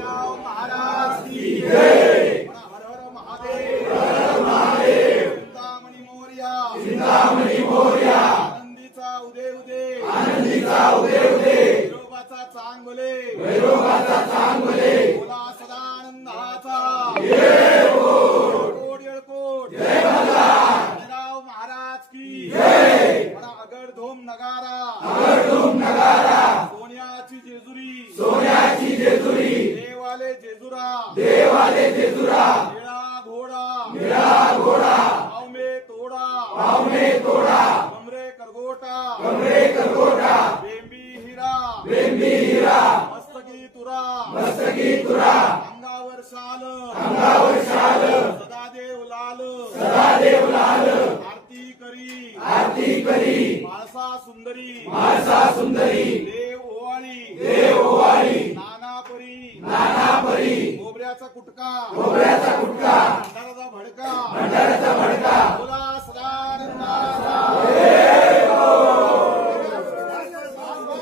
खंडेराव महाराज की जय. हर हर महादेव. हर हर महादेव. चिंतामणी मोरया. चिंतामणी मोरया. आनंदीचा उदय उदय. आनंदीचा उदय उदय. वैरोबाचा चांग भले. वैरोबाचा चांग भले. बोला सदानंदाचा. जय बोल. येळकोट. जय मल्हार. खंडेराव महाराज की जय. अगडधोम नगारा. अगडधोम नगारा. सोन्याची जेजुरी. सोन्याची जेजुरी. देवाले जेजुरा. देवाले जेजुरा. निळा घोडा. निळा घोडा. पावमे तोडा. पावमे तोडा. कमरे करगोटा. कमरे करगोटा. बेंबी हिरा. बेंबी हिरा. मस्तकी तुरा. मस्तकी तुरा. अंगावर शाल. अंगावर शाल. सदादेव लाल. सदादेव लाल. आरती करी. आरती करी. माळसा सुंदरी. माळसा सुंदरी. देव ओवाळी. देव ओवाळी. नानापरी. नानापरी. खोबऱ्याचा कुटका. खोबऱ्याचा कुटका. भंडाराचा भडका. भंडाराचा